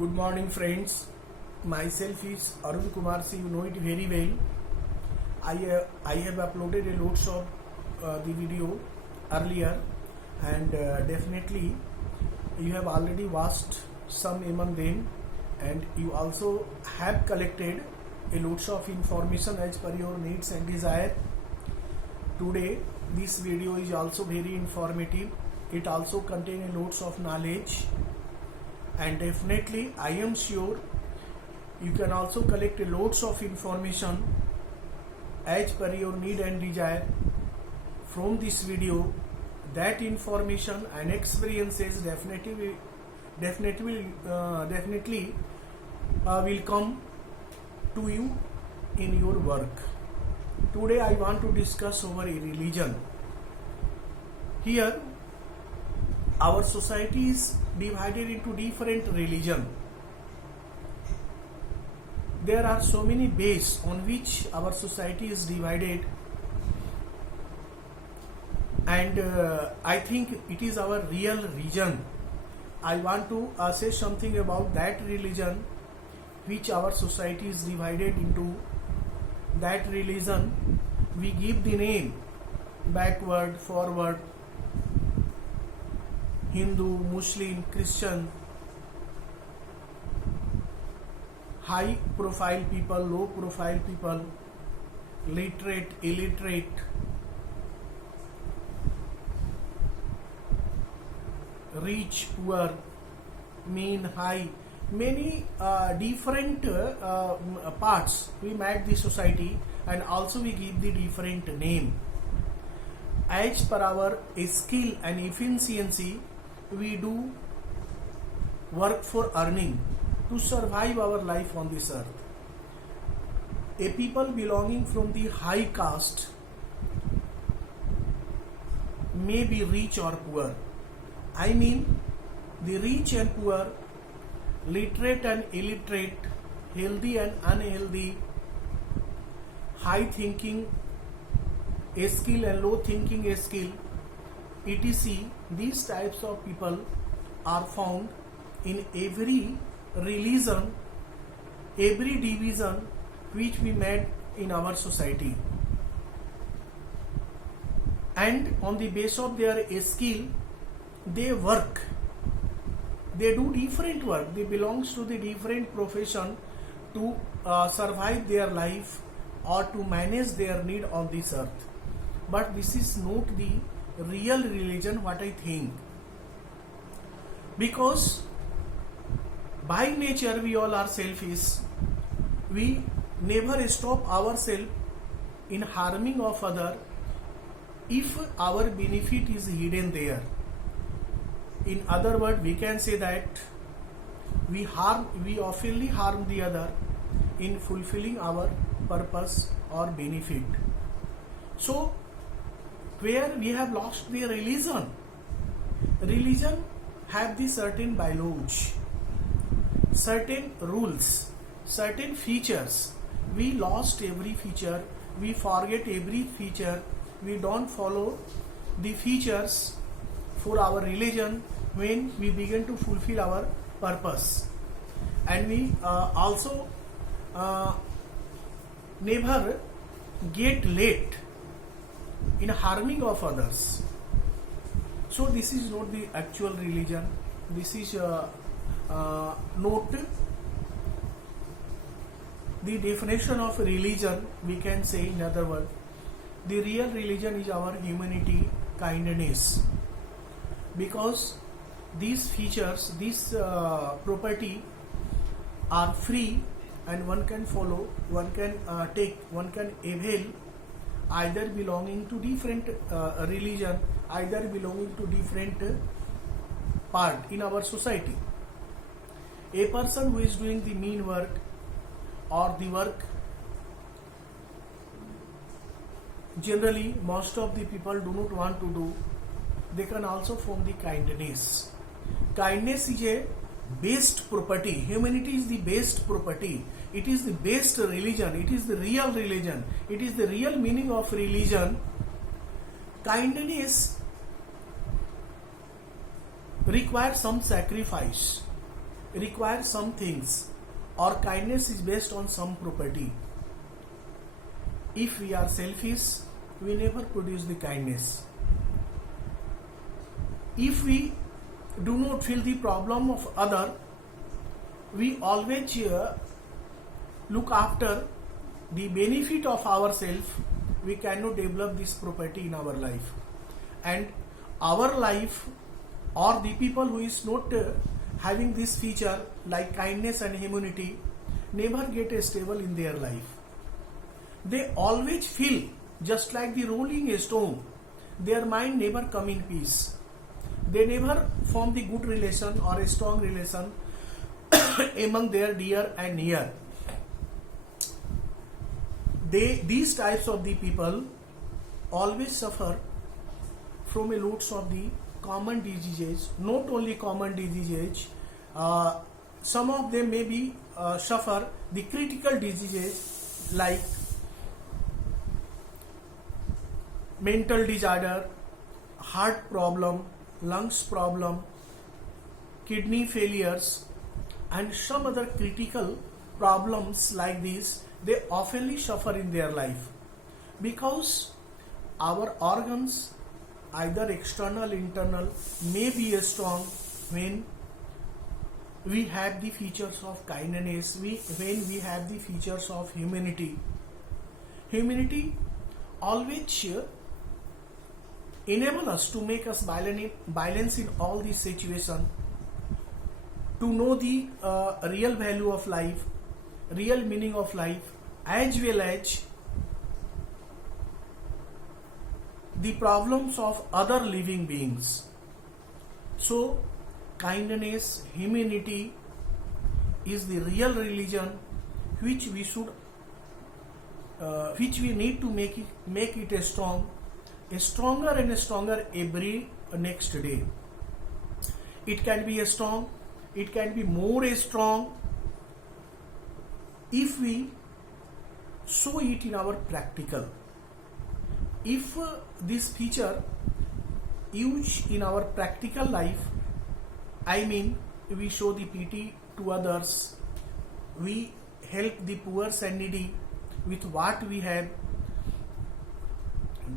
Good morning, friends. Myself is Arun Kumar. You know it very well. I have uploaded a loads of the video earlier, and definitely you have already watched some among them, and you also have collected a loads of information as per your needs and desire. Today, this video is also very informative. It also contains a loads of knowledge. And definitely I am sure you can also collect a loads of information as per your need and desire from this video. That information and experiences definitely will come to you in your work. Today I want to discuss over a religion. Here our society is divided into different religion. There are so many bases on which our society is divided, and I think it is our real religion. I want to say something about that religion which our society is divided into. That religion we give the name backward, forward, Hindu, Muslim, Christian, high profile people, low profile people, literate, illiterate, rich, poor, mean, high. Many different parts we make the society, and also we give the different name. As per our skill and efficiency, we do work for earning to survive our life on this earth. A people belonging from the high caste may be rich or poor. I mean, the rich and poor, literate and illiterate, healthy and unhealthy, high thinking skill and low thinking skill, etc. These types of people are found in every religion, every division which we made in our society. And on the basis of their skill, they work. They do different work. They belongs to the different profession to survive their life or to manage their need on this earth. But this is not the real religion, what I think. Because by nature we all are selfish. We never stop ourselves in harming of other if our benefit is hidden there. In other words, we can say that we oftenly harm the other in fulfilling our purpose or benefit. So where we have lost the religion have the certain bylaws, certain rules, certain features. We lost every feature, we forget every feature, we don't follow the features for our religion when we begin to fulfill our purpose. And we also never get late in harming of others. So this is not the actual religion. This is not the definition of religion. We can say, in other words, the real religion is our humanity, kindness. Because these features, this property are free, and one can follow, one can take, one can avail, either belonging to different religion, either belonging to different part in our society. A person who is doing the mean work or the work, generally most of the people do not want to do, they can also form the kindness. Kindness is a best property. Humanity is the best property. It is the best religion. It is the real religion. It is the real meaning of religion. Kindness requires some sacrifice. require some things, or kindness is based on some property. If we are selfish, we never produce the kindness. If we do not feel the problem of other, we always look after the benefit of ourselves, we cannot develop this property in our life. And our life, or the people who is not having this feature like kindness and humanity, never get stable in their life. They always feel just like the rolling stone. Their mind never come in peace. They never form the good relation or a strong relation among their dear and near. These types of the people always suffer from a lots of the common diseases. Not only common diseases, some of them may be suffer the critical diseases like mental disorder, heart problem, lungs problem, kidney failures, and some other critical problems like this. They oftenly suffer in their life because our organs, either external, internal, may be strong when we have the features of kindness, when we have the features of humanity. Humanity always enable us to make us balance in all these situations, to know the real value of life, real meaning of life, as well as the problems of other living beings. So kindness, humanity is the real religion which we should which we need to make it stronger and stronger every next day. It can be strong, it can be more strong if we show it in our practical. If this feature used in our practical life, I mean we show the pity to others, we help the poor and needy with what we have.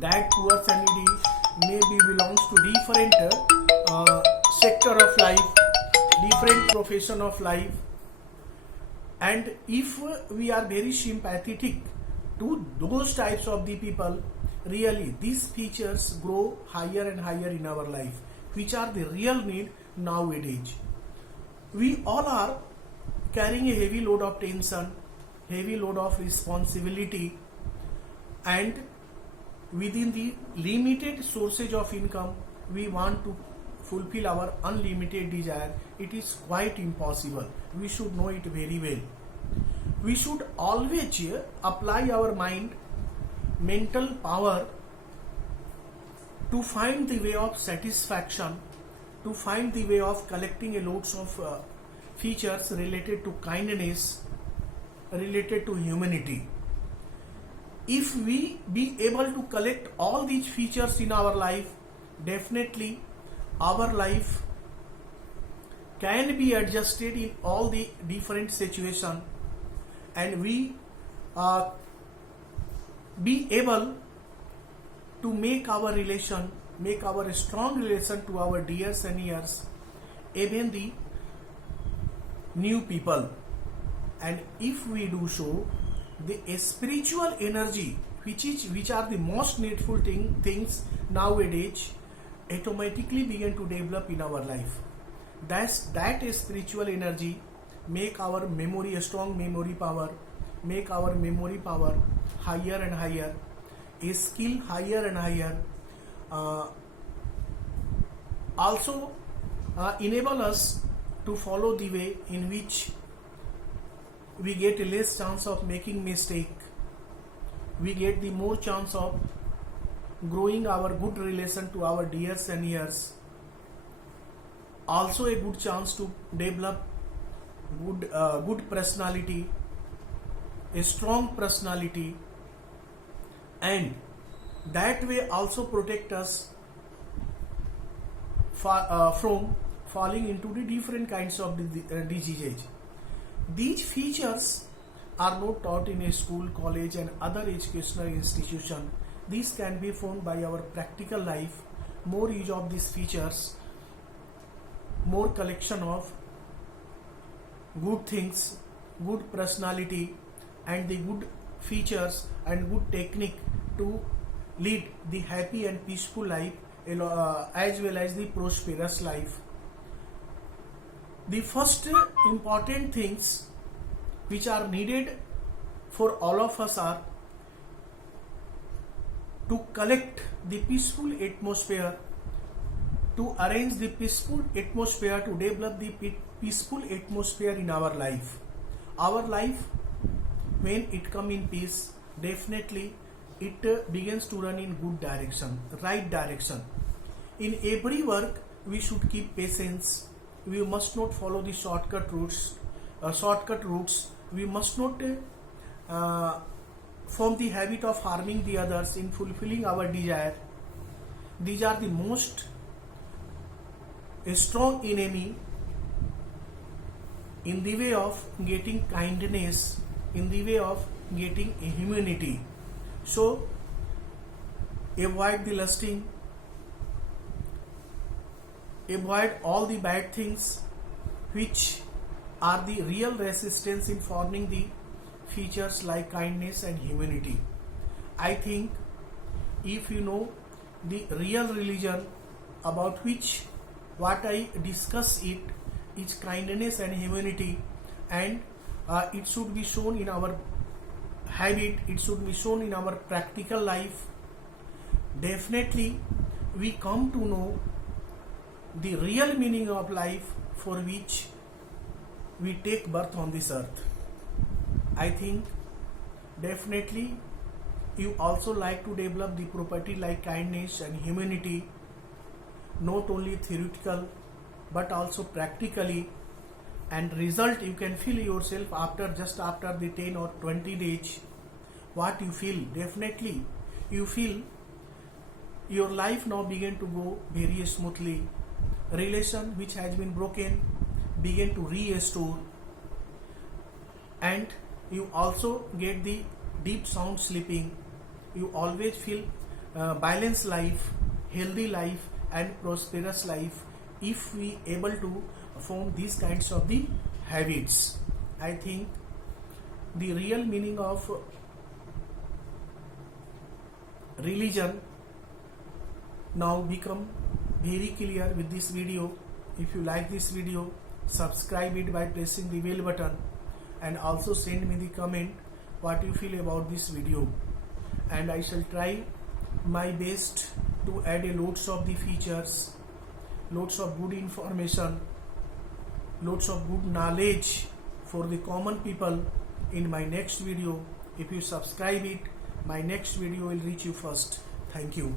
That poor and needy maybe belongs to different sector of life, different profession of life, and if we are very sympathetic to those types of the people, really these features grow higher and higher in our life, which are the real need nowadays. We all are carrying a heavy load of tension, heavy load of responsibility, and within the limited sources of income, we want to fulfill our unlimited desire. It is quite impossible. We should know it very well. We should always apply our mental power to find the way of satisfaction, to find the way of collecting a loads of features related to kindness, related to humanity. If we be able to collect all these features in our life, definitely our life can be adjusted in all the different situations, and we be able to make our strong relation to our dears and nears, even the new people. And if we do so, the spiritual energy, which are the most needful things nowadays, automatically begin to develop in our life. That spiritual energy make our memory, a strong memory power, make our memory power higher and higher, a skill higher and higher, also enable us to follow the way in which we get a less chance of making mistake, we get the more chance of growing our good relation to our dears and nears, also a good chance to develop good personality, a strong personality, and that way also protect us from falling into the different kinds of diseases. These features are not taught in a school, college and other educational institution. These can be found by our practical life. More use of these features, more collection of good things, good personality and the good features and good technique to lead the happy and peaceful life as well as the prosperous life. The first important things which are needed for all of us are to collect the peaceful atmosphere, to arrange the peaceful atmosphere, to develop the peaceful atmosphere in our life. Our life, when it come in peace, definitely it begins to run in good direction, right direction. In every work, we should keep patience. We must not follow the shortcut routes. We must not form the habit of harming the others in fulfilling our desire. These are the most strong enemy in the way of getting kindness, in the way of getting humanity. So avoid the lusting, avoid all the bad things which are the real resistance in forming the features like kindness and humanity. I think if you know the real religion about which what I discuss it is kindness and humanity, and it should be shown in our habit, it should be shown in our practical life. Definitely we come to know the real meaning of life for which we take birth on this earth. I think definitely you also like to develop the property like kindness and humanity, not only theoretical but also practically, and result you can feel yourself just after the 10 or 20 days. What you feel, definitely you feel your life now begin to go very smoothly. Relation which has been broken begin to restore, and you also get the deep sound sleeping. You always feel balanced life, healthy life and prosperous life if we able to form these kinds of the habits. I think the real meaning of religion now become very clear with this video. If you like this video, subscribe it by pressing the bell button, and also send me the comment what you feel about this video, and I shall try my best to add a loads of the features, loads of good information, loads of good knowledge for the common people in my next video. If you subscribe it, my next video will reach you first. Thank you.